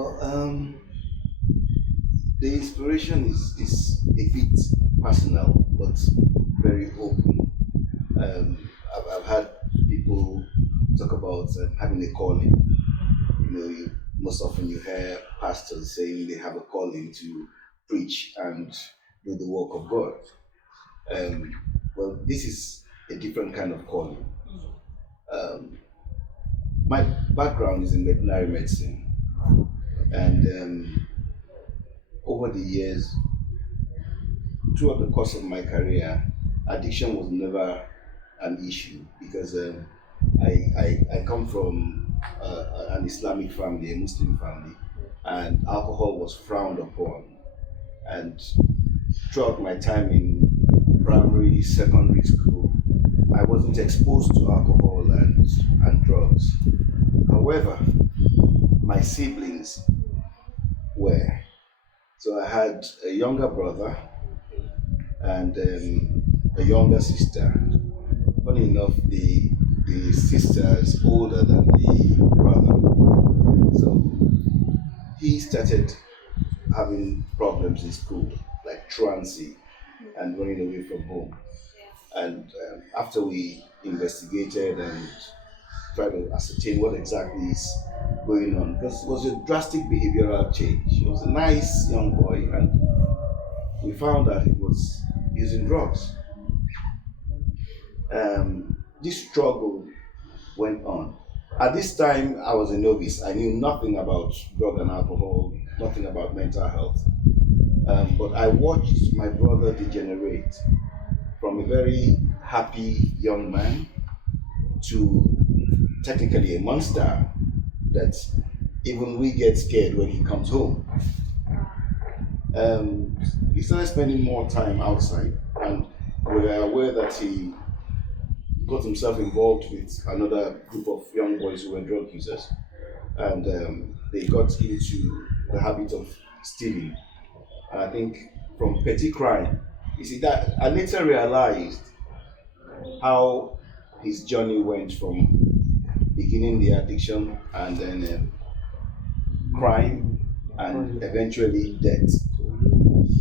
Well, the inspiration is a bit personal, but very open. I've had people talk about having a calling. Most often you hear pastors saying they have a calling to preach and do the work of God. Um, well, this is a different kind of calling. Um, my background is in veterinary medicine, and over the years, throughout the course of my career, addiction was never an issue because I come from an Islamic family, a Muslim family, and alcohol was frowned upon. And throughout my time in primary, secondary school, I wasn't exposed to alcohol and drugs. However, my siblings were. So I had a younger brother and a younger sister. Funny enough, the sister is older than the brother. So he started having problems in school, like truancy and running away from home. And after we investigated and tried to ascertain what exactly is going on, because it was a drastic behavioral change. He was a nice young boy, and we found that he was using drugs. This struggle went on. At this time, I was a novice. I knew nothing about drug and alcohol, nothing about mental health. But I watched my brother degenerate from a very happy young man to technically a monster that even we get scared when he comes home. He started spending more time outside, and we were aware that he got himself involved with another group of young boys who were drug users, and they got into the habit of stealing. And I think from petty crime, you see that I later realized how his journey went from beginning the addiction and then crime and eventually death,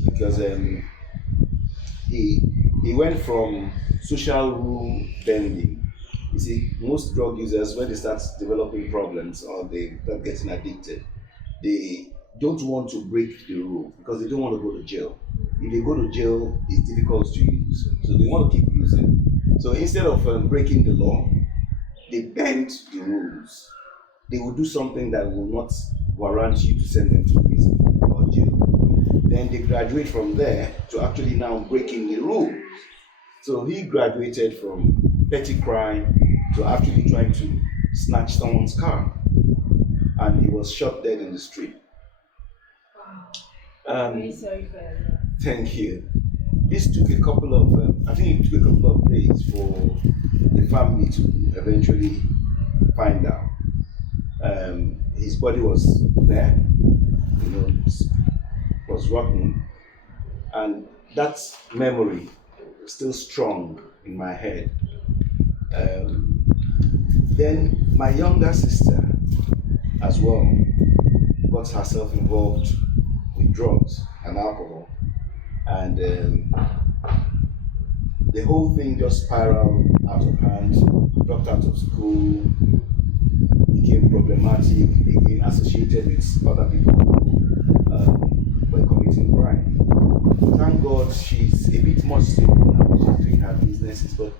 because he went from social rule bending. You see, most drug users, when they start developing problems or they start getting addicted, they don't want to break the rule because they don't want to go to jail. If they go to jail, it's difficult to use, so they want to keep using. So instead of breaking the law, they bend the rules. They will do something that will not warrant you to send them to prison or jail. Then they graduate from there to actually now breaking the rules. So he graduated from petty crime to actually trying to snatch someone's car, and he was shot dead in the street. Very sorry for that. Thank you. This took a couple of, I think it took a couple of days for the family to eventually find out. His body was there, was rotten, and that memory was still strong in my head. Then my younger sister, as well, got herself involved with drugs and alcohol, and the whole thing just spiraled out of hand. Dropped out of school, became problematic, became associated with other people who were committing crime. Thank God she's a bit more stable now. She's doing her businesses, but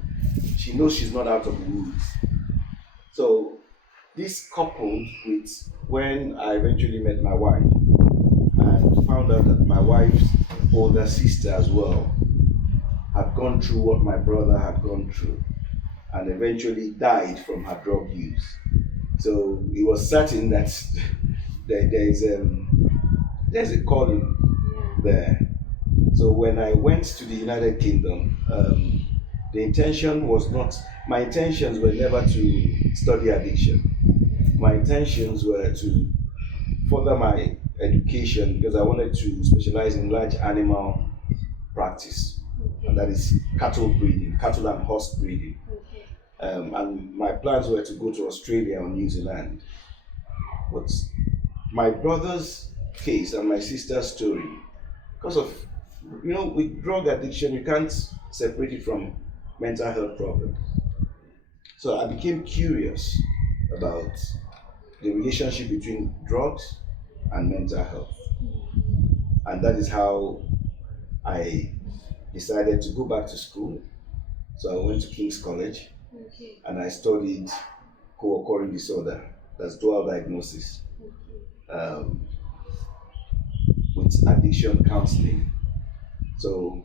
she knows she's not out of the woods. So this coupled with when I eventually met my wife and found out that my wife's older sister as well had gone through what my brother had gone through and eventually died from her drug use. So it was certain that there's a calling there. So when I went to the United Kingdom, the intention was not, my intentions were never to study addiction. My intentions were to further my education because I wanted to specialize in large animal practice, and that is cattle breeding, cattle and horse breeding. And my plans were to go to Australia or New Zealand. But my brother's case and my sister's story, because of, with drug addiction, you can't separate it from mental health problems. So I became curious about the relationship between drugs and mental health. And that is how I decided to go back to school. So I went to King's College Okay. and I studied co-occurring disorder, that's dual diagnosis, um, with addiction counseling. So,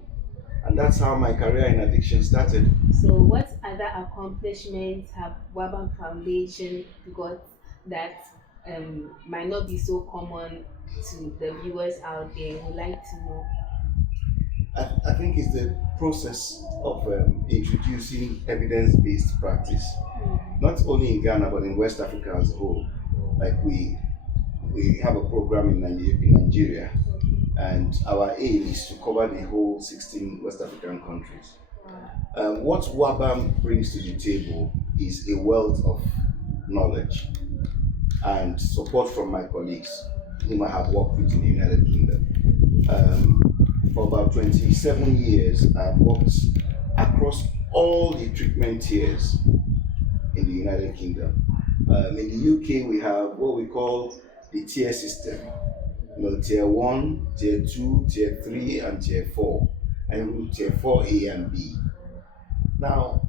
and that's how my career in addiction started. So, what other accomplishments have Wabharm Foundation got that might not be so common to the viewers out there? Would like to know. I think it's the process of introducing evidence-based practice, not only in Ghana but in West Africa as a whole. Like we have a program in Nigeria, and our aim is to cover the whole 16 West African countries. What Wabam brings to the table is a wealth of knowledge and support from my colleagues whom I have worked with in the United Kingdom. For about 27 years, I've worked across all the treatment tiers in the United Kingdom. In the UK, we have what we call the tier system. Tier 1, Tier 2, Tier 3, and Tier 4, and even Tier 4A and B. Now,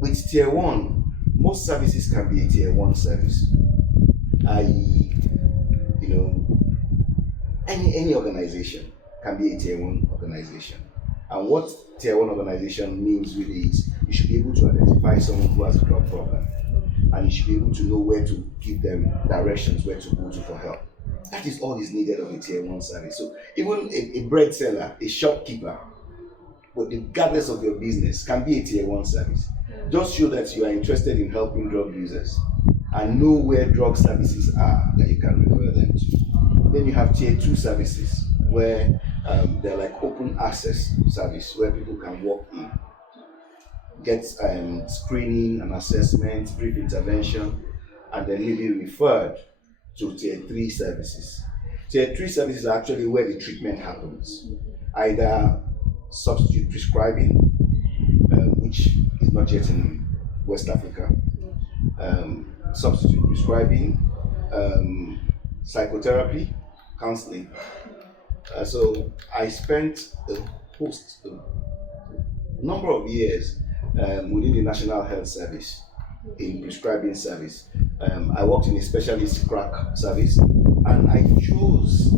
with Tier 1, most services can be a Tier 1 service, i.e., you know, any organization can be a Tier 1 organization. And what Tier 1 organization means really is you should be able to identify someone who has a drug problem, and you should be able to know where to give them directions, where to go to for help. That is all is needed of a Tier 1 service. So even a bread seller, a shopkeeper, but regardless of your business, can be a Tier 1 service. Just show that you are interested in helping drug users and know where drug services are that you can refer them to. Then you have Tier 2 services where they're like open access service where people can walk in, get screening and assessment, brief intervention, and then maybe referred to Tier 3 services. Tier 3 services are actually where the treatment happens, either substitute prescribing, which is not yet in West Africa, substitute prescribing, psychotherapy, counseling. So I spent a number of years within the National Health Service in prescribing service. I worked in a specialist crack service, and I chose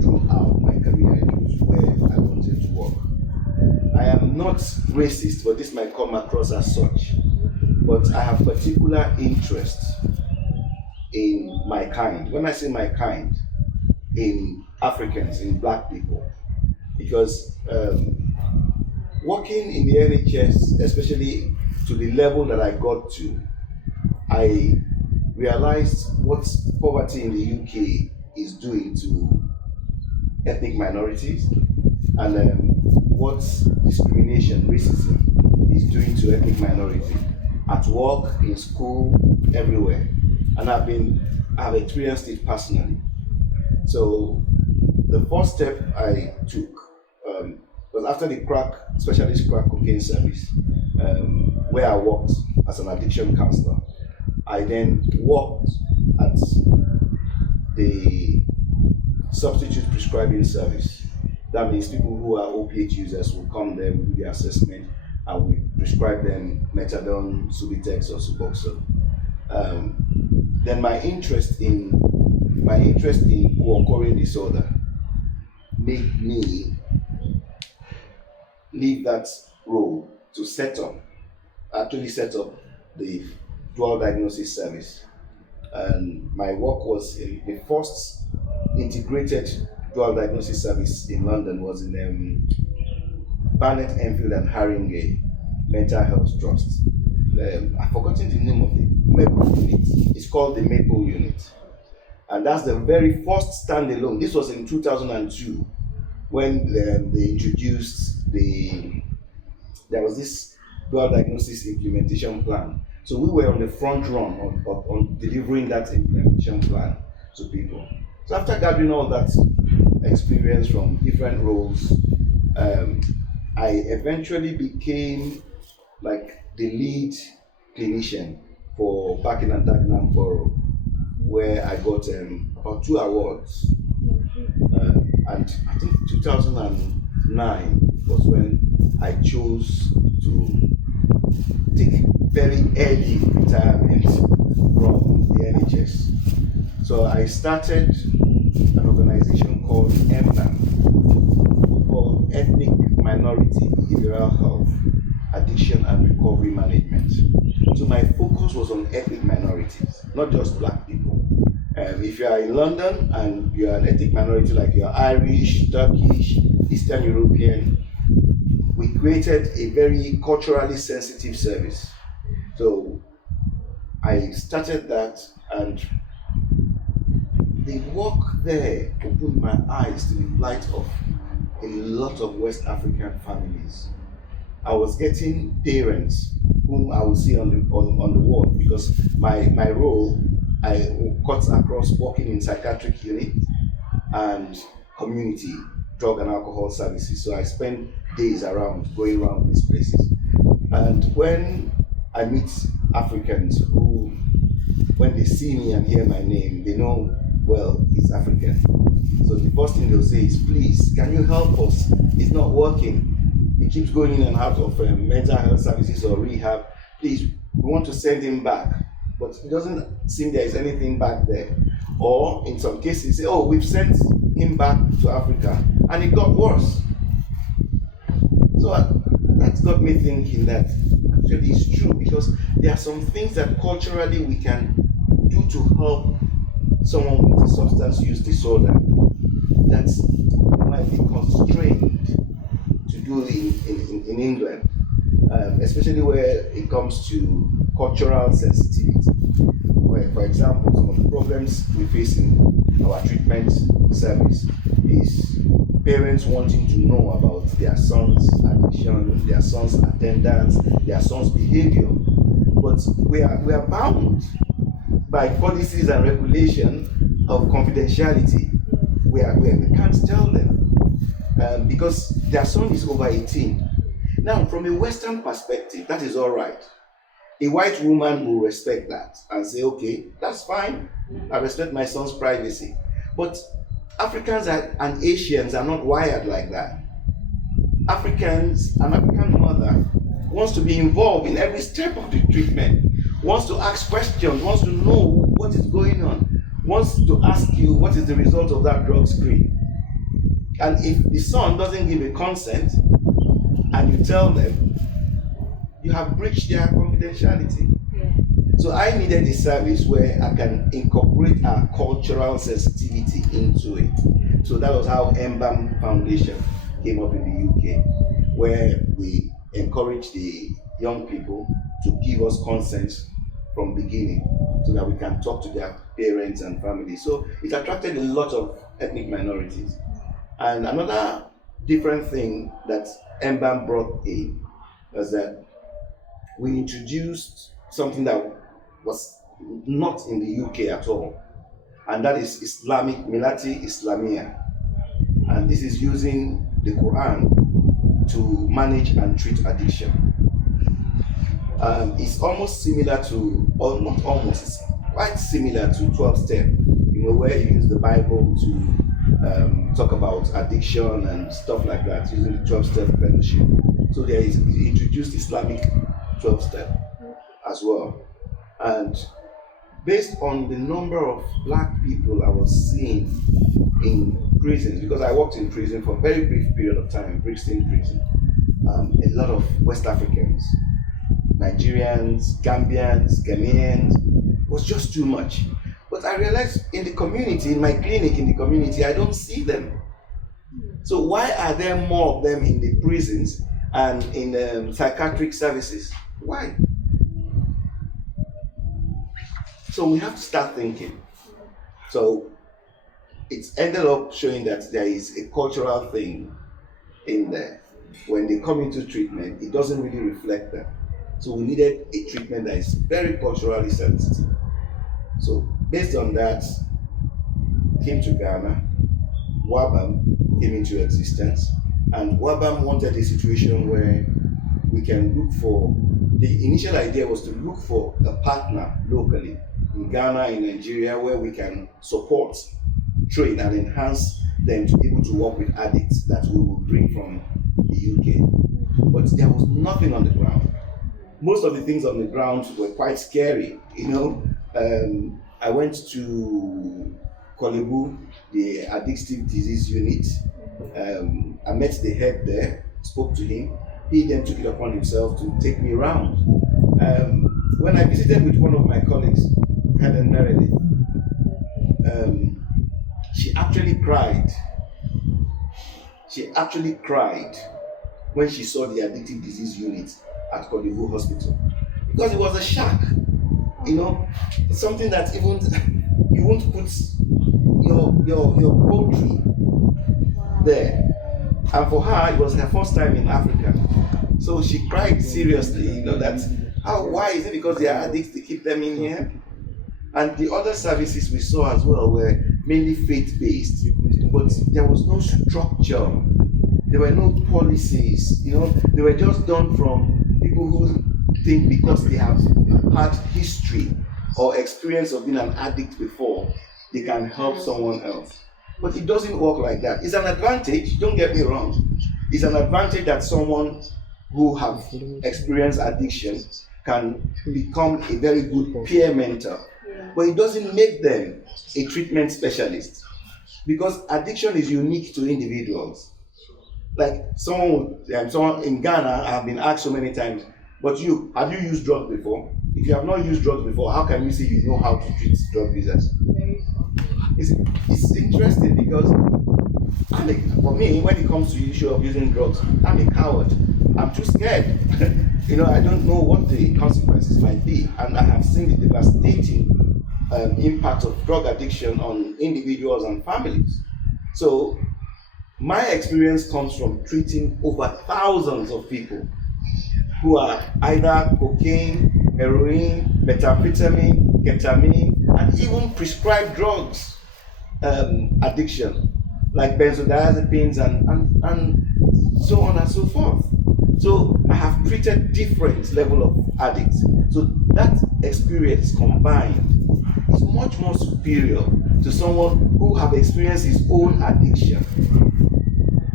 throughout my career, I chose where I wanted to work. I am not racist, but this might come across as such. But I have particular interest in my kind. When I say my kind, in Africans, in black people, because working in the NHS, especially to the level that I got to, I realized what poverty in the UK is doing to ethnic minorities, and what discrimination, racism is doing to ethnic minorities at work, in school, everywhere. And I've experienced it personally. So the first step I took was after the specialist crack cocaine service, where I worked as an addiction counselor. I then worked at the substitute prescribing service. That means people who are opiate users will come there, we do the assessment, and we prescribe them methadone, Subutex, or Suboxone. Then my interest in co-occurring disorder made me leave that role to actually set up the dual diagnosis service. And my work was in the first integrated dual diagnosis service in London was in Barnet, Enfield, and Haringey Mental Health Trust. I've forgotten the name of the Maple unit. It's called the Maple unit. And that's the very first standalone. This was in 2002 when they introduced there was this dual diagnosis implementation plan. So we were on the front run on delivering that implementation plan. to people. So after gathering all that experience from different roles, um, I eventually became like the lead clinician for Bakin and Dagenham Borough, where I got about 2 awards. And I think 2009 was when I chose to take very early retirement from the NHS. So I started an organization called EMBAM, called Ethnic Minority Behavioral Health, Addiction and Recovery Management. So my focus was on ethnic minorities, not just black people. If you are in London and you are an ethnic minority like you're Irish, Turkish, Eastern European, we created a very culturally sensitive service. So I started that, and the work there opened my eyes to the plight of a lot of West African families. I was getting parents whom I would see on the ward, because my role, I cut across working in psychiatric unit and community drug and alcohol services. So I spend days going around these places. And when I meet Africans who, when they see me and hear my name, they know, well, he's African. So the first thing they'll say is, please, can you help us? It's not working. He keeps going in and out of mental health services or rehab. Please, we want to send him back. But it doesn't seem there is anything back there. Or in some cases, say, oh, we've sent him back to Africa and it got worse. So that got me thinking that actually it's true, because there are some things that culturally we can do to help someone with a substance use disorder that might be constrained to do in England, especially where it comes to cultural sensitivity. Where, for example, some of the problems we face in our treatment service is parents wanting to know about their son's addiction, their son's attendance, their son's behavior. But we are bound by policies and regulation of confidentiality. We can't tell them because their son is over 18. Now, from a Western perspective, that is all right. A white woman will respect that and say, okay, that's fine. I respect my son's privacy. But Africans and Asians are not wired like that. An African mother wants to be involved in every step of the treatment, wants to ask questions, wants to know what is going on, wants to ask you what is the result of that drug screen. And if the son doesn't give a consent and you tell them, you have breached their confidentiality. Yeah. So I needed a service where I can incorporate our cultural sensitivity into it. So that was how Wabharm Foundation came up in the UK, where we encourage the young people to give us consent from beginning so that we can talk to their parents and family. So it attracted a lot of ethnic minorities. And another different thing that Wabharm brought in was that we introduced something that was not in the UK at all, and that is Islamic Milati Islamia. And this is using the Quran to manage and treat addiction. It's almost similar to, or not almost, it's quite similar to 12-step, where you use the Bible to talk about addiction and stuff like that, using the 12-step fellowship. So there is introduced Islamic 12-step as well. And based on the number of black people I was seeing in prisons, because I worked in prison for a very brief period of time, Brixton prison, a lot of West Africans, Nigerians, Gambians, Ghanaians, was just too much. But I realized in the community, in my clinic in the community, I don't see them. So why are there more of them in the prisons and in psychiatric services? Why? So we have to start thinking. So it's ended up showing that there is a cultural thing in there. When they come into treatment, it doesn't really reflect that. So we needed a treatment that is very culturally sensitive. So based on that, came to Ghana. Wabharm came into existence, and Wabharm wanted a situation where we can look for. The initial idea was to look for a partner locally in Ghana, in Nigeria, where we can support, train, and enhance them to be able to work with addicts that we will bring from the UK. But there was nothing on the ground. Most of the things on the ground were quite scary. I went to Kolebu, the addictive disease unit. I met the head there, spoke to him. He then took it upon himself to take me around. When I visited with one of my colleagues, Helen Meredith, she actually cried. She actually cried when she saw the addictive disease unit at Kolebu Hospital, because it was a shock. Something that even you won't put your poultry there. And for her, it was her first time in Africa. So she cried seriously, why is it because they are addicts to keep them in here? And the other services we saw as well were mainly faith-based, but there was no structure. There were no policies, they were just done from people who think because they have had history or experience of being an addict before, they can help someone else. But it doesn't work like that. It's an advantage, don't get me wrong. It's an advantage that someone who have experienced addiction can become a very good peer mentor. But it doesn't make them a treatment specialist, because addiction is unique to individuals. Like someone in Ghana, I have been asked so many times, but have you used drugs before? If you have not used drugs before, how can you say you know how to treat drug users? It's interesting because for me, when it comes to the issue of using drugs, I'm a coward. I'm too scared. I don't know what the consequences might be, and I have seen the devastating impact of drug addiction on individuals and families. So my experience comes from treating over thousands of people who are either cocaine, heroin, methamphetamine, ketamine, and even prescribed drugs addiction, like benzodiazepines and so on and so forth. So I have treated different level of addicts. So that experience combined is much more superior to someone who have experienced his own addiction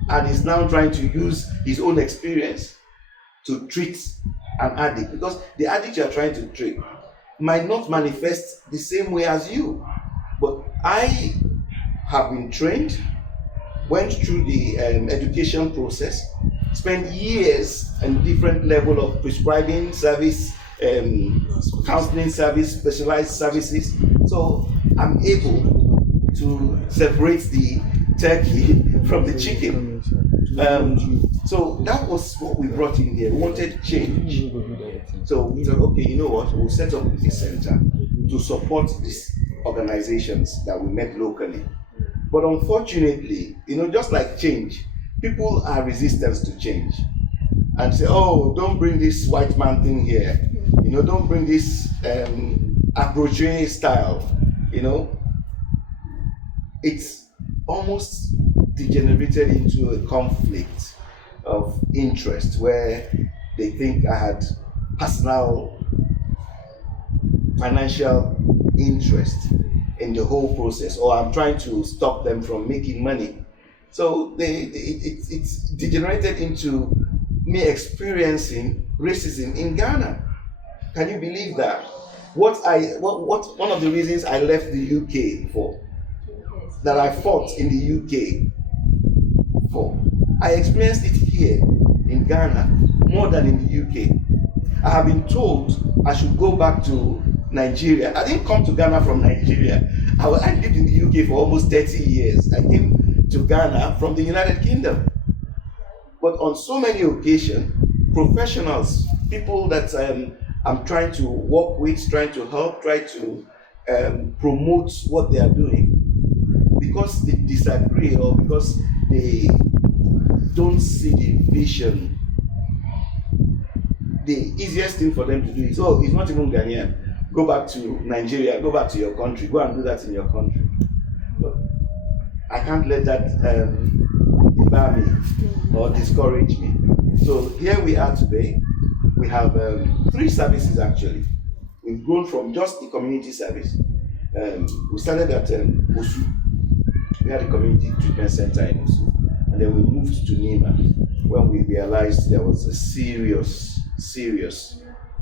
and is now trying to use his own experience to treat an addict, because the addict you are trying to treat might not manifest the same way as you. But I have been trained, went through the education process, spent years in different level of prescribing service, counseling service, specialized services. So I'm able to separate the turkey from the chicken. So that was what we brought in here. We wanted change. So we thought, okay, you know what? We'll set up a center to support these organizations that we met locally. But unfortunately, just like change, people are resistant to change and say, oh, don't bring this white man thing here. Don't bring this approach style. It's almost degenerated into a conflict of interest where they think I had personal financial interest in the whole process, or I'm trying to stop them from making money. So it's degenerated into me experiencing racism in Ghana. Can you believe that? What one of the reasons I left the UK for, that I fought in the UK for, I experienced it here in Ghana more than in the UK. I have been told I should go back to Nigeria. I didn't come to Ghana from Nigeria. I lived in the UK for almost 30 years. I came to Ghana from the United Kingdom. But on so many occasions, professionals, people that I'm trying to work with, trying to help, try to promote what they are doing, because they disagree or because they don't see the vision, the easiest thing for them to do is, oh, he's not even Ghanaian. Go back to Nigeria, go back to your country, go and do that in your country. But I can't let that debar me or discourage me. So here we are today. We have three services actually. We've grown from just the community service. We started at Osu. We had a community treatment center in Osu. And then we moved to Nima when we realized there was a serious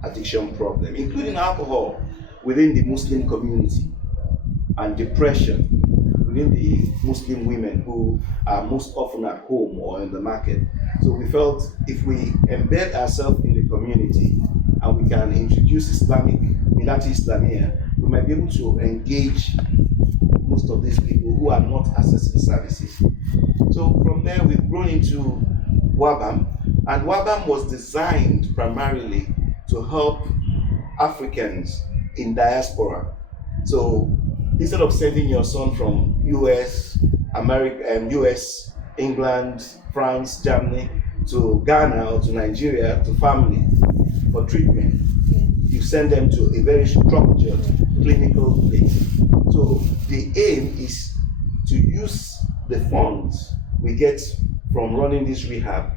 addiction problem, including alcohol within the Muslim community and depression within the Muslim women who are most often at home or in the market. So we felt if we embed ourselves in the community and we can introduce Islamic, Milati Islamia, we might be able to engage most of these people who are not accessing services. So from there, we've grown into Wabharm, and Wabharm was designed primarily to help Africans in diaspora. So instead of sending your son from US, America, US, England, France, Germany to Ghana or to Nigeria to family for treatment, you send them to a very structured clinical place. So the aim is to use the funds we get from running this rehab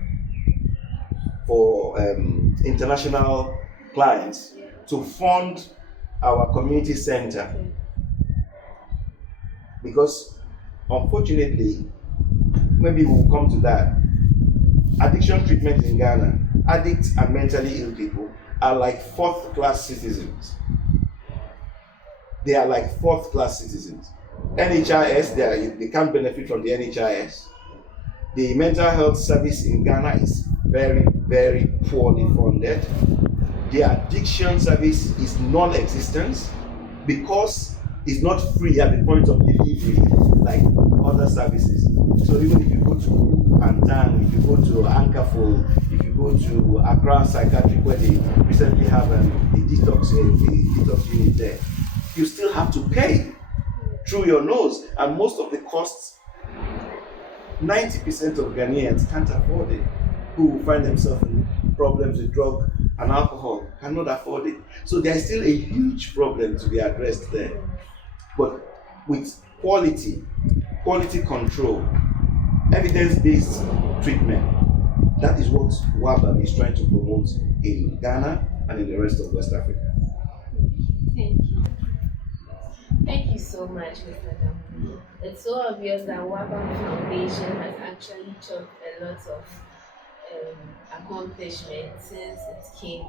for international clients to fund our community center, because unfortunately, maybe we'll come to that. Addiction treatment in Ghana, addicts and mentally ill people are like fourth class citizens. They are like fourth class citizens. NHIS, they can't benefit from the NHIS. The mental health service in Ghana is very poorly funded. The addiction service is non-existent because it's not free at the point of delivery like other services. So even if you go to Pantang, if you go to Ankafo, if you go to Accra Psychiatric, where they recently have the detox unit there, you still have to pay through your nose, and most of the costs, 90% of Ghanaians can't afford it. Who find themselves in problems with drug and alcohol cannot afford it. So there is still a huge problem to be addressed there. But with quality control, evidence-based treatment, that is what Wabharm is trying to promote in Ghana and in the rest of West Africa. Thank you. Thank you so much, Mr. Dam. It's so obvious that Wabharm Foundation has actually chalked a lot of accomplishments since it came.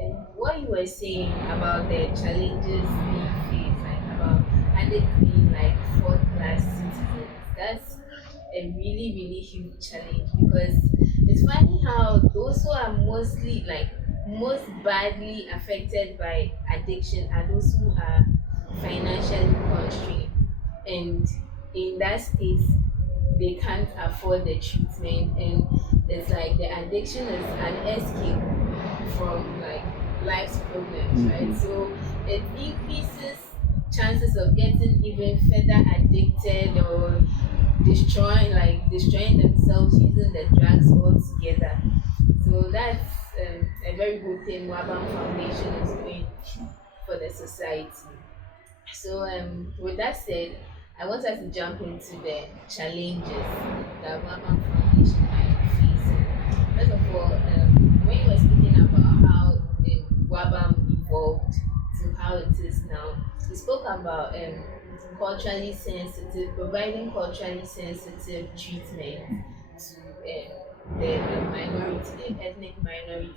And what you were saying about the challenges we face, like about addicts being like fourth class citizens, that's a really huge challenge, because it's funny how those who are mostly like most badly affected by addiction are those who are financially constrained, and in that state they can't afford the treatment, and it's like the addiction is an escape from like life's problems, right? So it increases chances of getting even further addicted or destroying themselves using the drugs altogether. So that's a very good thing Wabharm Foundation is doing for the society. So with that said, I want us to jump into the challenges that Wabharm Foundation might be facing. First of all, when you were speaking about how Wabharm evolved to how it is now, you spoke about culturally sensitive, providing culturally sensitive treatment to the minority, the ethnic minority.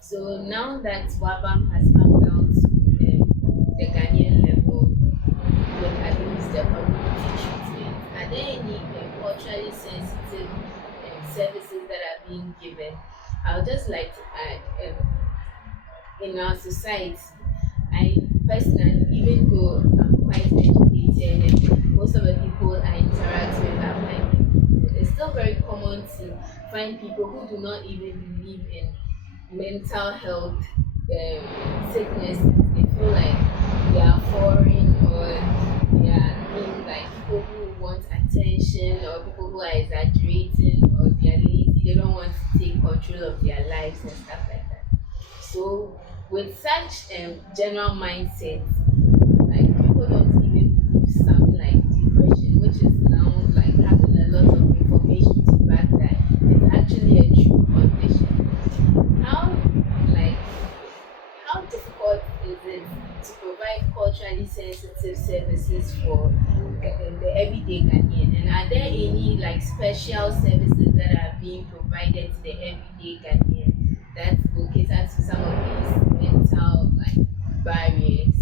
So now that Wabharm has come down to the Ghanaian level, with at least the community treatment, are there any culturally sensitive services that are being given? I would just like to add, in our society, I personally, even though I'm quite educated and most of the people I interact with are white people, it's still very common to find people who do not even believe in mental health sickness. They feel like they are foreign, or they are being like people who want attention, or people who are exaggerating, or they are lazy, they don't want to take control of their lives and stuff like that. So with such general mindset, like people don't even believe something like depression, which is now like everyday Ghanaian? And are there any like special services that are being provided to the everyday Ghanaian that will cater to some of these mental like barriers?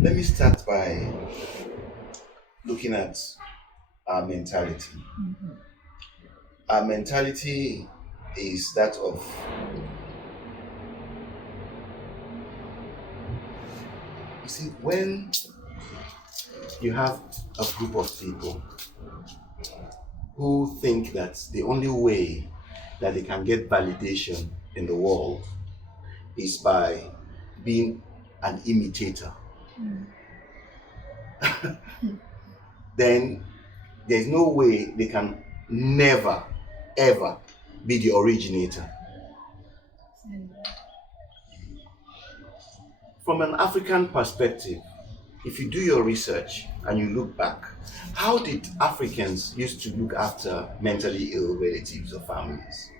Let me start by looking at our mentality. Our mentality is that of you see, when you have a group of people who think that the only way that they can get validation in the world is by being an imitator, then there's no way they can never ever be the originator. From an African perspective, if you do your research and you look back, how did Africans used to look after mentally ill relatives or families?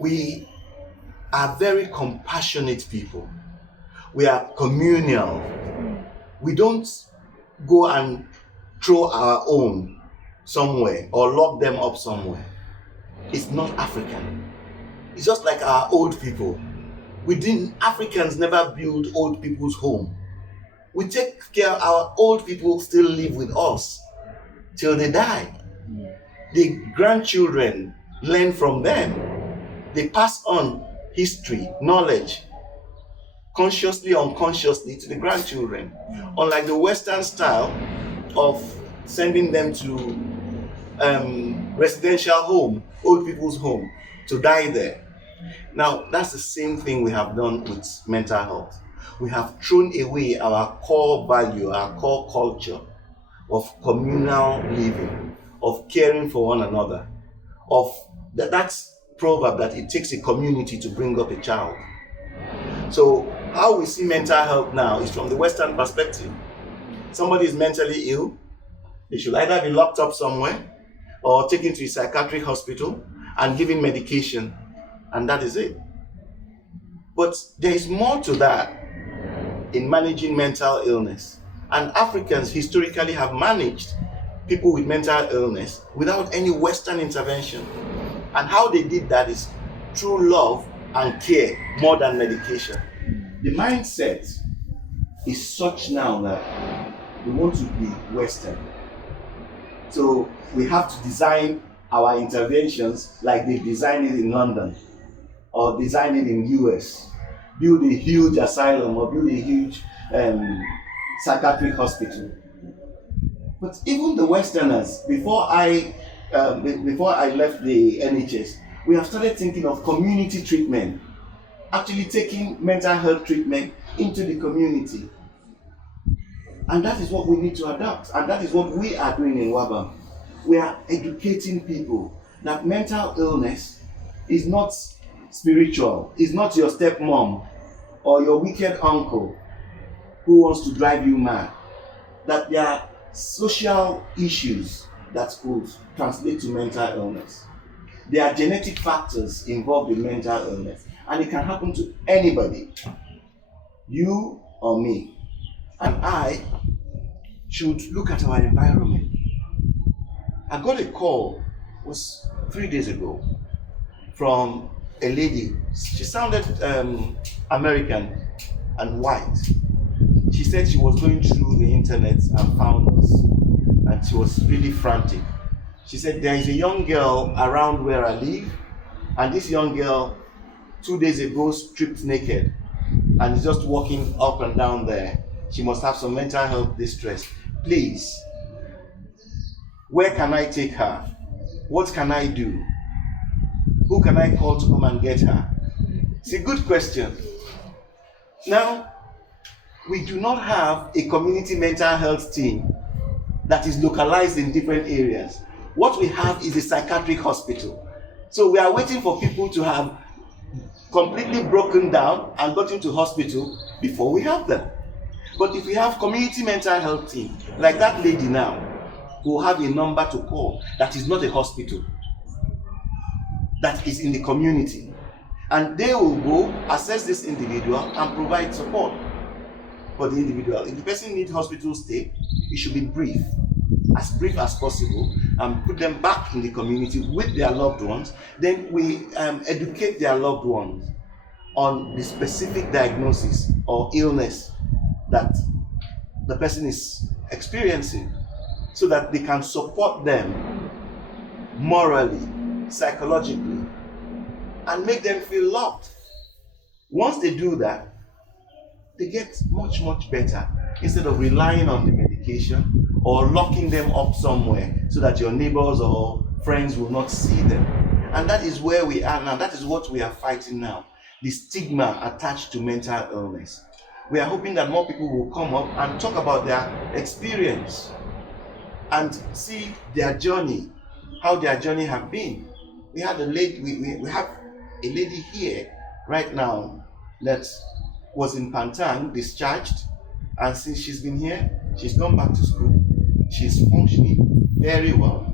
We are very compassionate people. We are communal. We don't go and throw our own somewhere or lock them up somewhere. It's not African. It's just like our old people. Africans never build old people's home. We take care of our old people, still live with us till they die. The grandchildren learn from them. They pass on history, knowledge, consciously, unconsciously to the grandchildren. Unlike the Western style of sending them to residential home, old people's home, to die there. Now, that's the same thing we have done with mental health. We have thrown away our core value, our core culture of communal living, of caring for one another, of that's proverb that it takes a community to bring up a child. So how we see mental health now is from the Western perspective. Somebody is mentally ill, they should either be locked up somewhere or taken to a psychiatric hospital and given medication, and that is it. But there is more to that in managing mental illness. And Africans historically have managed people with mental illness without any Western intervention. And how they did that is through love and care more than medication. The mindset is such now that we want to be Western. So we have to design our interventions like they designed it in London or design it in US. Build a huge asylum or build a huge psychiatric hospital. But even the Westerners, before I left the NHS, we have started thinking of community treatment, actually taking mental health treatment into the community. And that is what we need to adopt, and that is what we are doing in Wabharm. We are educating people that mental illness is not spiritual, is not your stepmom or your wicked uncle who wants to drive you mad. That there are social issues that could translate to mental illness. There are genetic factors involved in mental illness, and it can happen to anybody, you or me. And I should look at our environment. I got a call, it was 3 days ago, from a lady. She sounded American and white. She said she was going through the internet and found us, and she was really frantic. She said there is a young girl around where I live, and this young girl 2 days ago stripped naked and is just walking up and down there. She must have some mental health distress. Please, where can I take her? What can I do? Who can I call to come and get her? It's a good question. Now, we do not have a community mental health team that is localized in different areas. What we have is a psychiatric hospital. So we are waiting for people to have completely broken down and got into hospital before we have them. But if we have community mental health team, like that lady now, who will have a number to call that is not a hospital, that is in the community. And they will go assess this individual and provide support for the individual. If the person needs hospital stay, it should be brief as brief as possible and put them back in the community with their loved ones. Then we educate their loved ones on the specific diagnosis or illness that the person is experiencing, so that they can support them morally, psychologically, and make them feel loved. Once they do that, they get much, much better, instead of relying on the medication or locking them up somewhere so that your neighbors or friends will not see them. And that is where we are now. That is what we are fighting now. The stigma attached to mental illness. We are hoping that more people will come up and talk about their experience and see their journey, how their journey have been. We had a lady, we have a lady here right now that was in Pantang, discharged, and since she's been here, she's gone back to school. She's functioning very well.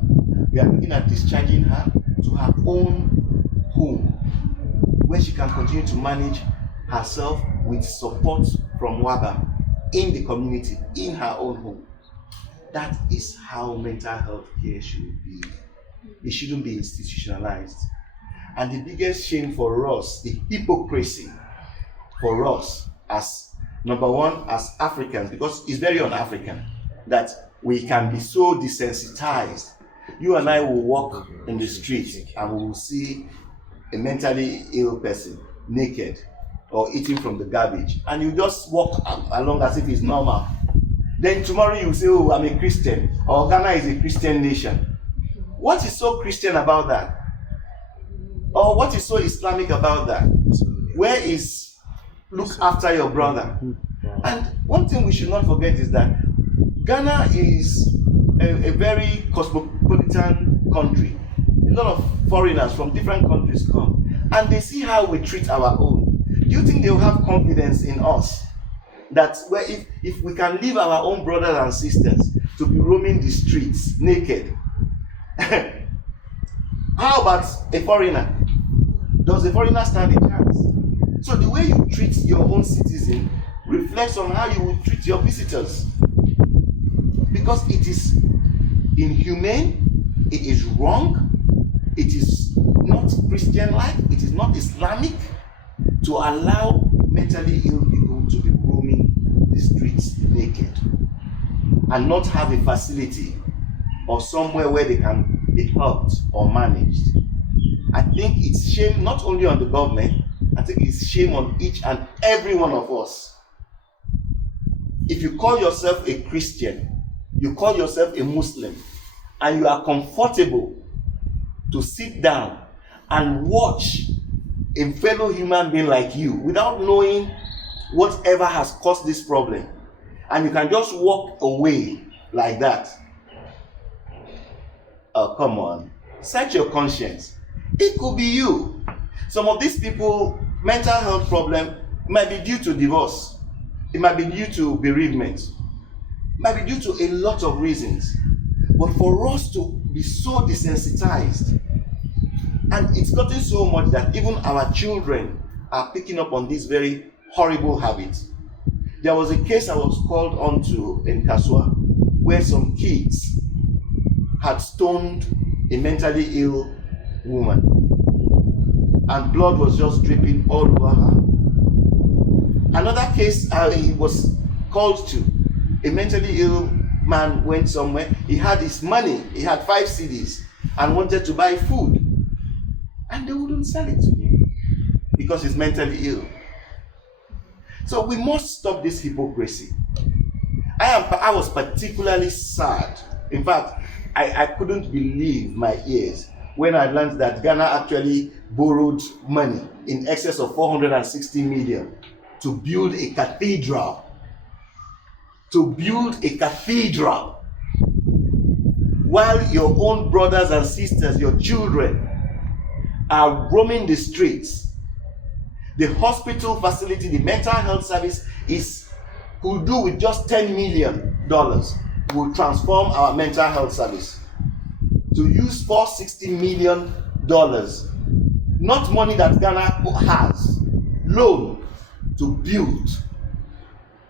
We are looking at discharging her to her own home, where she can continue to manage herself with support from Wabharm in the community, in her own home. That is how mental health care should be. It shouldn't be institutionalized. And the biggest shame for us, the hypocrisy for us as, number one, as Africans, because it's very un-African that we can be so desensitized. You and I will walk in the street and we will see a mentally ill person naked or eating from the garbage, and you just walk along as if it's normal. Then tomorrow you say, oh, I'm a Christian, or Ghana is a Christian nation. What is so Christian about that? Or what is so Islamic about that? Where is look after your brother? And one thing we should not forget is that Ghana is a very cosmopolitan country. A lot of foreigners from different countries come, and they see how we treat our own. Do you think they will have confidence in us? That where if we can leave our own brothers and sisters to be roaming the streets naked, how about a foreigner? Does a foreigner stand a chance? So the way you treat your own citizen reflects on how you will treat your visitors. Because it is inhumane, it is wrong, it is not Christian-like, it is not Islamic to allow mentally ill people to be roaming the streets naked and not have a facility or somewhere where they can be helped or managed. I think it's shame not only on the government, I think it's shame on each and every one of us. If you call yourself a Christian, you call yourself a Muslim, and you are comfortable to sit down and watch a fellow human being like you without knowing whatever has caused this problem, and you can just walk away like that. Oh, come on. Search your conscience. It could be you. Some of these people, mental health problem might be due to divorce. It might be due to bereavement. It might be due to a lot of reasons. But for us to be so desensitized, and it's gotten so much that even our children are picking up on these very horrible habits. There was a case I was called on to in Kasua where some kids had stoned a mentally ill woman, and blood was just dripping all over her. Another case he was called to, a mentally ill man went somewhere, he had his money, he had 5 CDs and wanted to buy food, and they wouldn't sell it to him because he's mentally ill. So we must stop this hypocrisy. I was particularly sad. In fact, I couldn't believe my ears when I learned that Ghana actually borrowed money in excess of 460 million to build a cathedral. To build a cathedral. While your own brothers and sisters, your children, are roaming the streets. The hospital facility, the mental health service could do with just $10 million. Will transform our mental health service. To use $460 million, not money that Ghana has, loan to build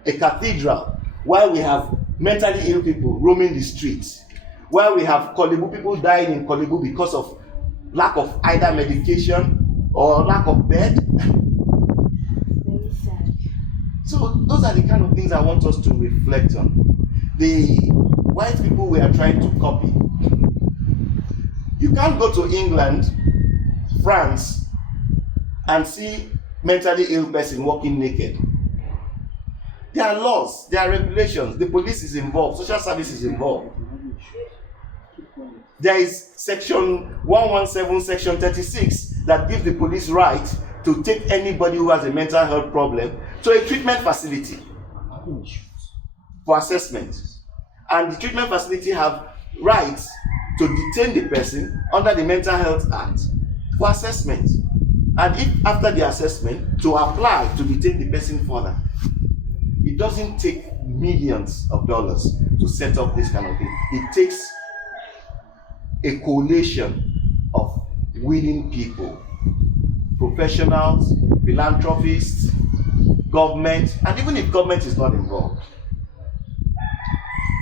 a cathedral while we have mentally ill people roaming the streets. where we have Kolibu people dying in Kolibu because of lack of either medication or lack of bed. Very sad. So those are the kind of things I want us to reflect on. The white people we are trying to copy. You can't go to England, France, and see mentally ill person walking naked. There are laws, there are regulations, the police is involved, social service is involved. There is section 117, section 36 that gives the police right to take anybody who has a mental health problem to a treatment facility for assessment. And the treatment facility have rights to detain the person under the Mental Health Act for assessment. And if after the assessment, to apply to detain the person further. It doesn't take millions of dollars to set up this kind of thing. It takes a coalition of willing people, professionals, philanthropists, government, and even if government is not involved.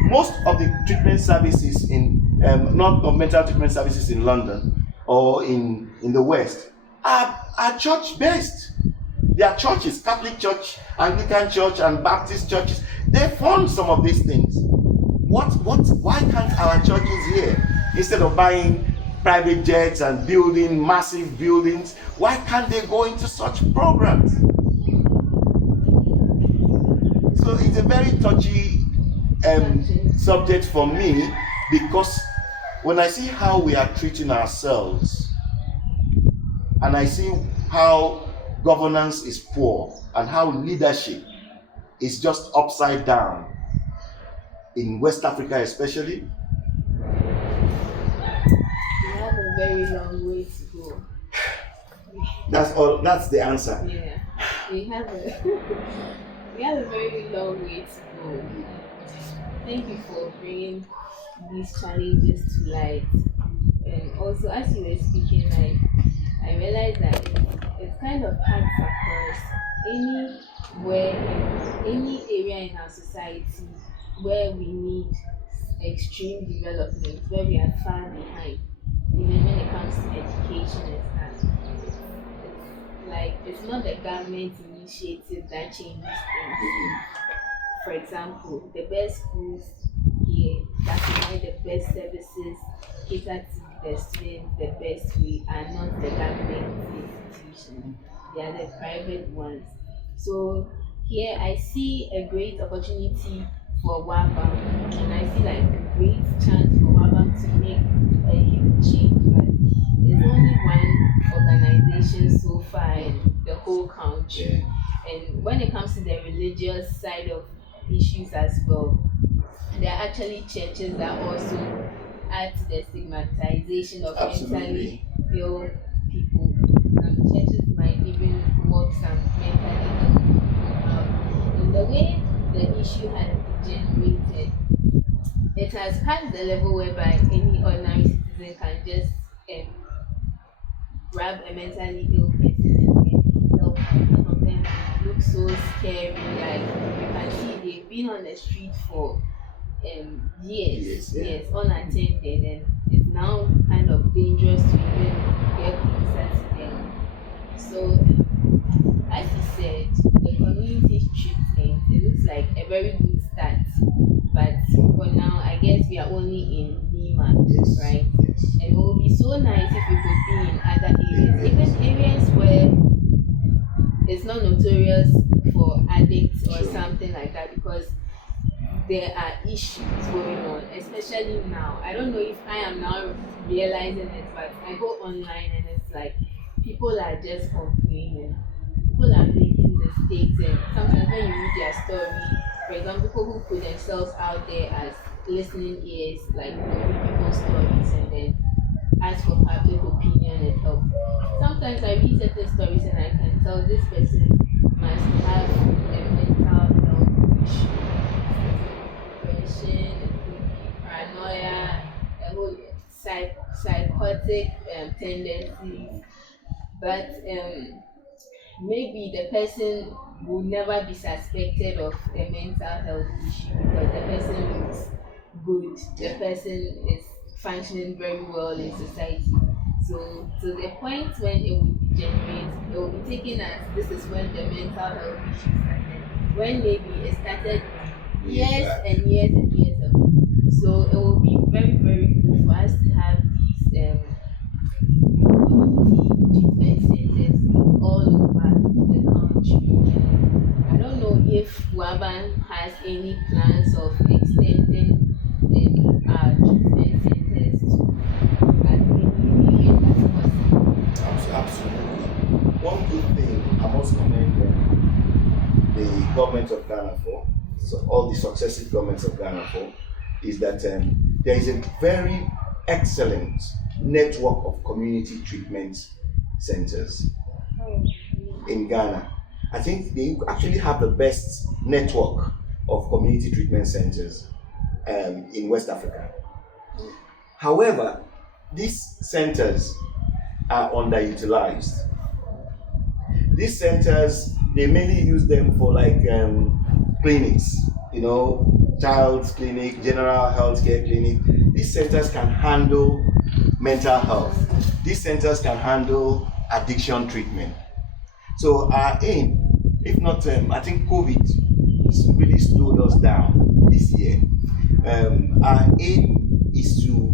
Most of the treatment services in non-governmental treatment services in London or in the West are church-based. There are churches, Catholic Church, Anglican Church, and Baptist churches. They fund some of these things. Why can't our churches here, instead of buying private jets and building massive buildings, why can't they go into such programs? So it's a very touchy subject for me, because when I see how we are treating ourselves, and I see how governance is poor and how leadership is just upside down in West Africa especially. We have a very long way to go. That's the answer. Yeah, we have a we have a very long way to go. Thank you for bringing these challenges to light. And also, as you were speaking, I realized that it's kind of hard across any area in our society where we need extreme development, where we are far behind, even when it comes to education and stuff. It's not the government initiative that changes things. For example, the best schools here that provide the best services, cater to the students the best way, are not the government institutions. They are the private ones. So here I see a great opportunity for Wabharm, and I see like a great chance for Wabharm to make a huge change. But there's only one organization so far in the whole country. And when it comes to the religious side of issues as well, there are actually churches that also add to the stigmatization of mentally ill people. Some churches might even work some mentally ill people out. In the way the issue has degenerated, it has passed the level whereby any ordinary citizen can just grab a mentally ill person and help them. Some of them look so scary, like you can see they've been on the street for years, unattended, and it's now kind of dangerous to even get closer to them. So, as you said, the community treatment, it looks like a very good start. But for now, I guess we are only in Lima, right? And it would be so nice if we could be in other areas, even areas where it's not notorious for addicts or something like that, because there are issues going on, especially now. I don't know if I am now realizing it, but I go online and it's like people are just complaining. People are making mistakes, and sometimes when you read their story, for example, people who put themselves out there as listening ears, like read people's stories and then ask for public opinion and help. Sometimes I read certain stories and I can tell this person must have a mental health issue, depression, paranoia, a whole psychotic tendencies. But maybe the person will never be suspected of a mental health issue because the person looks good, the Yeah. person is functioning very well in society. So to the point when it will degenerate, it will be taken as this is when the mental health issue started. When maybe it started Way years back. and years and years ago. So it will be very, very good for us to have these community treatment centers all over the country. I don't know if Waban has any plans of extending our treatment centers to as many areas as possible. Absolutely. One good thing I must commend the government of Ghana for, so all the successive governments of Ghana for, is that there is a very excellent network of community treatment centers in Ghana. I think they actually have the best network of community treatment centers in West Africa. However, these centers are underutilized. These centers, they mainly use them for like clinics, child's clinic, general healthcare clinic. These centers can handle mental health. These centers can handle addiction treatment. So our aim, if not, I think COVID has really slowed us down this year. Our aim is to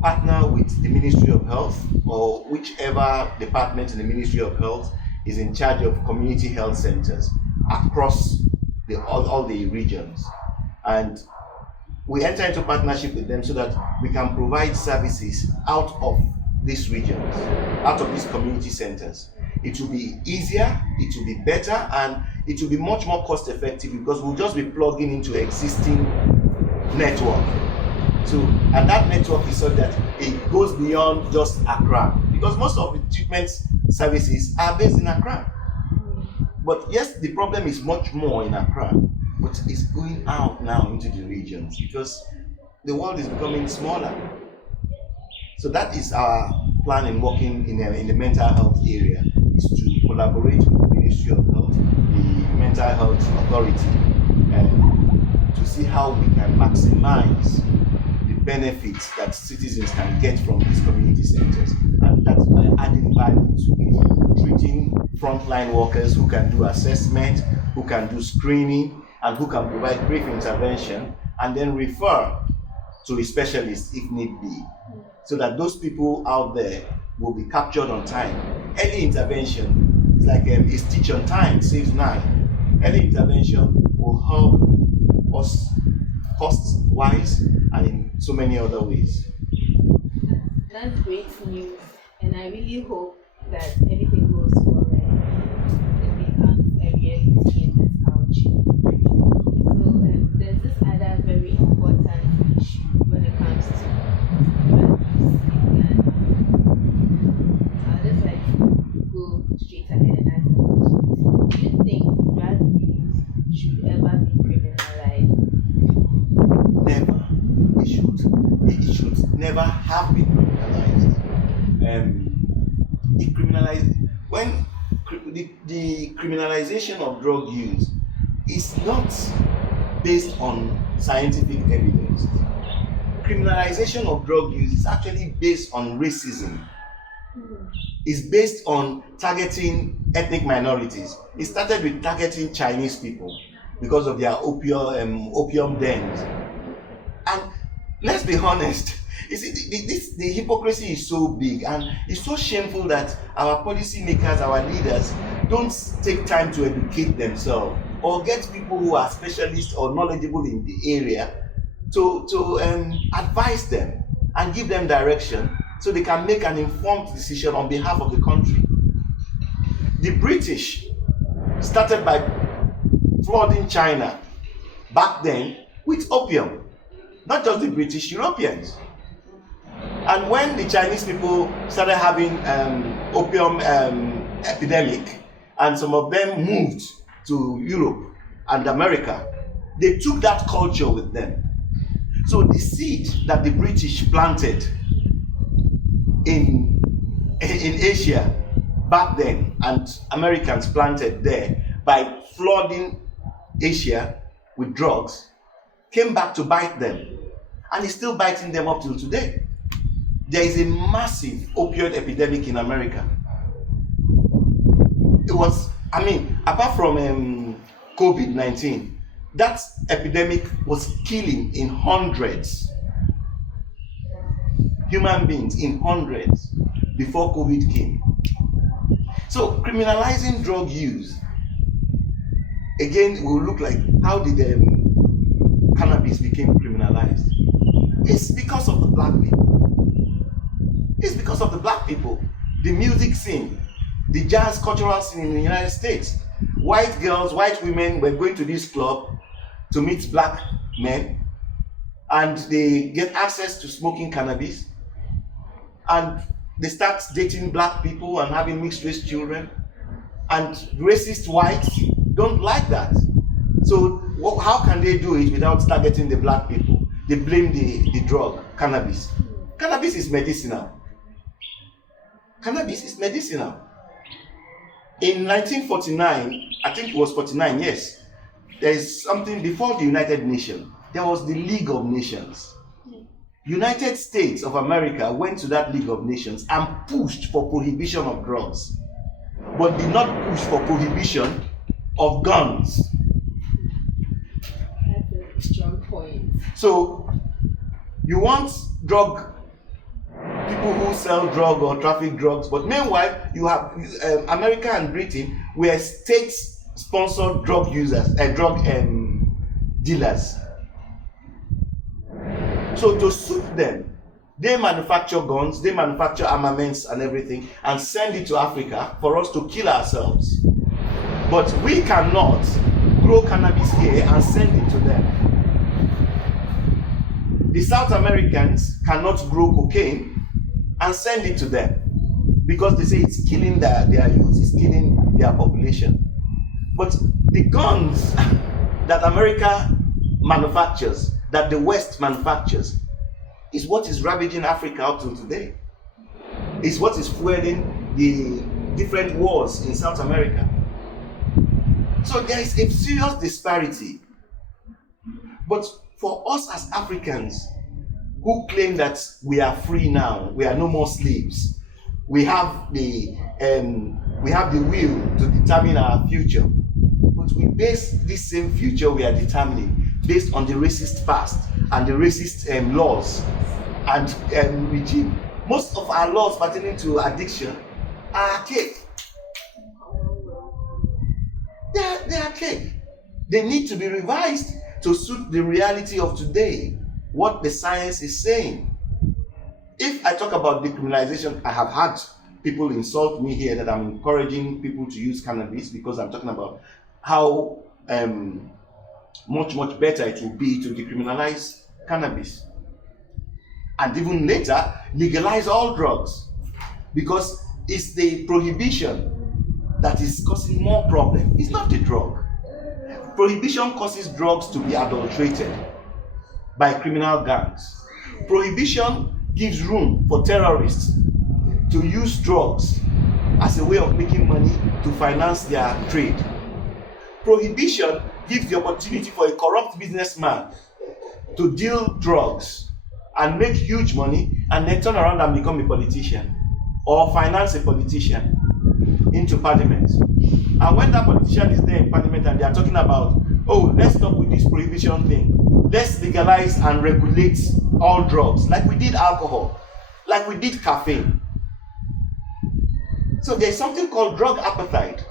partner with the Ministry of Health or whichever department in the Ministry of Health is in charge of community health centers across all the regions. And we enter into partnership with them so that we can provide services out of these regions, out of these community centers. It will be easier, it will be better, and it will be much more cost effective because we'll just be plugging into existing network. So, and that network is so that it goes beyond just Accra, because most of the treatment services are based in Accra. But yes, the problem is much more in Accra, but it's going out now into the regions because the world is becoming smaller. So that is our plan in working in the mental health area, is to collaborate with the Ministry of Health, the Mental Health Authority, to see how we can maximize the benefits that citizens can get from these community centers. And that's by adding value to it, treating frontline workers who can do assessment, who can do screening, and who can provide brief intervention, and then refer to a specialist if need be, so that those people out there will be captured on time. Early intervention is like a stitch on time saves nine. Early intervention will help us cost wise and in so many other ways. That's great news, and I really hope that everything goes well and it becomes a reality in this country. So there's this other very important issue when it comes to drug use in Ghana. I'll just like go straight ahead and ask the question. Do you think drug use should ever be criminalized? Never. It should never have been criminalized. Decriminalize when the criminalization of drug use is not based on scientific evidence. Criminalization of drug use is actually based on racism. It's based on targeting ethnic minorities. It started with targeting Chinese people because of their opium dens. And let's be honest, you see, the hypocrisy is so big and it's so shameful that our policymakers, our leaders, don't take time to educate themselves or get people who are specialists or knowledgeable in the area to advise them and give them direction so they can make an informed decision on behalf of the country. The British started by flooding China back then with opium. Not just the British, Europeans. And when the Chinese people started having opium epidemic, and some of them moved to Europe and America, they took that culture with them. So the seed that the British planted in Asia back then, and Americans planted there by flooding Asia with drugs, came back to bite them. and it's still biting them up till today. There is a massive opioid epidemic in America. It was, apart from COVID-19, that epidemic was killing in hundreds, human beings in hundreds, before COVID came. So criminalizing drug use, again, will look like, how did cannabis became criminalized? It's because of the black people. It's because of the black people. The music scene, the jazz cultural scene in the United States. White girls, white women were going to this club to meet black men, and they get access to smoking cannabis, and they start dating black people and having mixed race children, and racist whites don't like that. So how can they do it without targeting the black people? They blame the drug, cannabis. Cannabis is medicinal. Cannabis is medicinal. In 1949, I think it was 49, yes, there is something before the United Nations. There was the League of Nations. United States of America went to that League of Nations and pushed for prohibition of drugs, but did not push for prohibition of guns. That's a strong point. So you want people who sell drugs or traffic drugs, but meanwhile you have America and Britain were state-sponsored drug users, dealers. So to suit them, they manufacture guns, they manufacture armaments and everything, and send it to Africa for us to kill ourselves. But we cannot grow cannabis here and send it to them. The South Americans cannot grow cocaine and send it to them, because they say it's killing their youth, it's killing their population. But the guns that America manufactures, that the West manufactures, is what is ravaging Africa up to today. It's what is fueling the different wars in South America. So there is a serious disparity. But for us as Africans who claim that we are free now, we are no more slaves, we have the will to determine our future, but we base this same future we are determining based on the racist past and the racist laws and regime. Most of our laws pertaining to addiction are archaic. They are archaic. They need to be revised to suit the reality of today, what the science is saying. If I talk about decriminalization, I have had people insult me here that I'm encouraging people to use cannabis, because I'm talking about how much better it will be to decriminalize cannabis, and even later legalize all drugs, because it's the prohibition that is causing more problem. It's not the drug. Prohibition causes drugs to be adulterated by criminal gangs. Prohibition gives room for terrorists to use drugs as a way of making money to finance their trade. Prohibition gives the opportunity for a corrupt businessman to deal drugs and make huge money, and then turn around and become a politician or finance a politician into parliament. And when that politician is there in parliament and they are talking about, oh, let's stop with this prohibition thing, let's legalize and regulate all drugs, like we did alcohol, like we did caffeine. So there's something called drug appetite.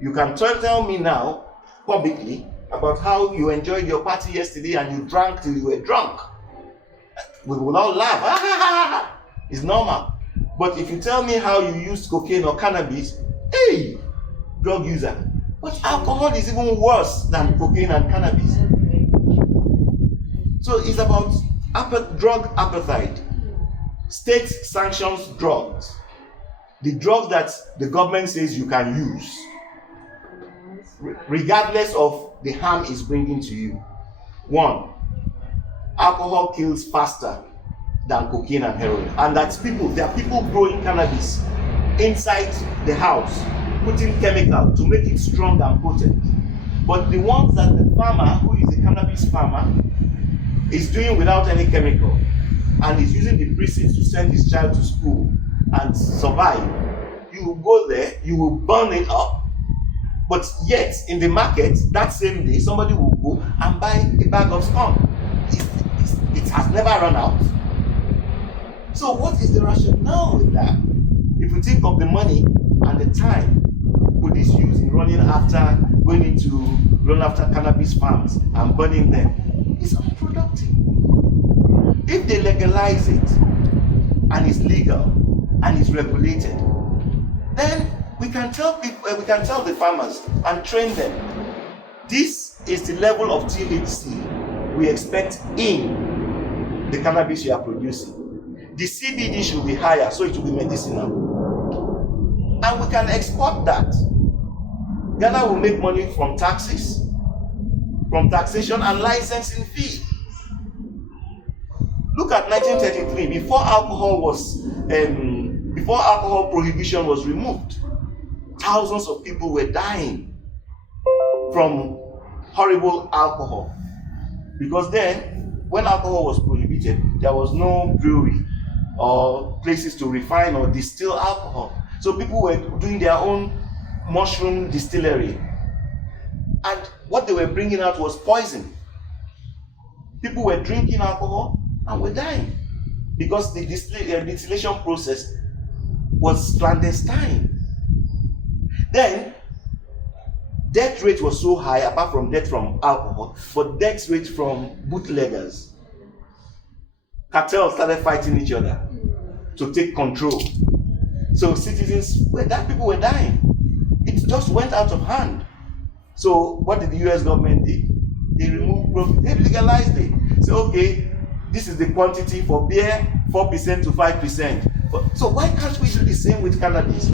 You can tell me now publicly about how you enjoyed your party yesterday and you drank till you were drunk. We will all laugh. It's normal. But if you tell me how you used cocaine or cannabis, hey, drug user. But alcohol is even worse than cocaine and cannabis. So it's about drug appetite. State sanctions drugs. The drugs that the government says you can use, regardless of the harm it's bringing to you. One, alcohol kills faster than cocaine and heroin. And that's there are people growing cannabis inside the house, putting chemical to make it strong and potent. But the ones that the farmer, who is a cannabis farmer, is doing without any chemical and is using the proceeds to send his child to school and survive, you will go there, you will burn it up. But yet, in the market, that same day, somebody will go and buy a bag of scum. It has never run out. So what is the rationale with that? If you think of the money and the time police use in going after cannabis farms and burning them, it's unproductive. If they legalize it and it's legal and it's regulated, then we can tell the farmers and train them. This is the level of THC we expect in the cannabis you are producing. The CBD should be higher, so it will be medicinal. And we can export that. Ghana will make money from taxes, from taxation and licensing fee. Look at 1933, before alcohol prohibition was removed, thousands of people were dying from horrible alcohol. Because then, when alcohol was prohibited, there was no brewery or places to refine or distill alcohol. So people were doing their own mushroom distillery. And what they were bringing out was poison. People were drinking alcohol and were dying because the distillation process was clandestine. Then, death rate was so high, apart from death from alcohol, but death rate from bootleggers. Cartels started fighting each other to take control. So people were dying. It just went out of hand. So what did the US government do? They removed, they legalized it. So okay, this is the quantity for beer, 4% to 5%. So why can't we do the same with cannabis?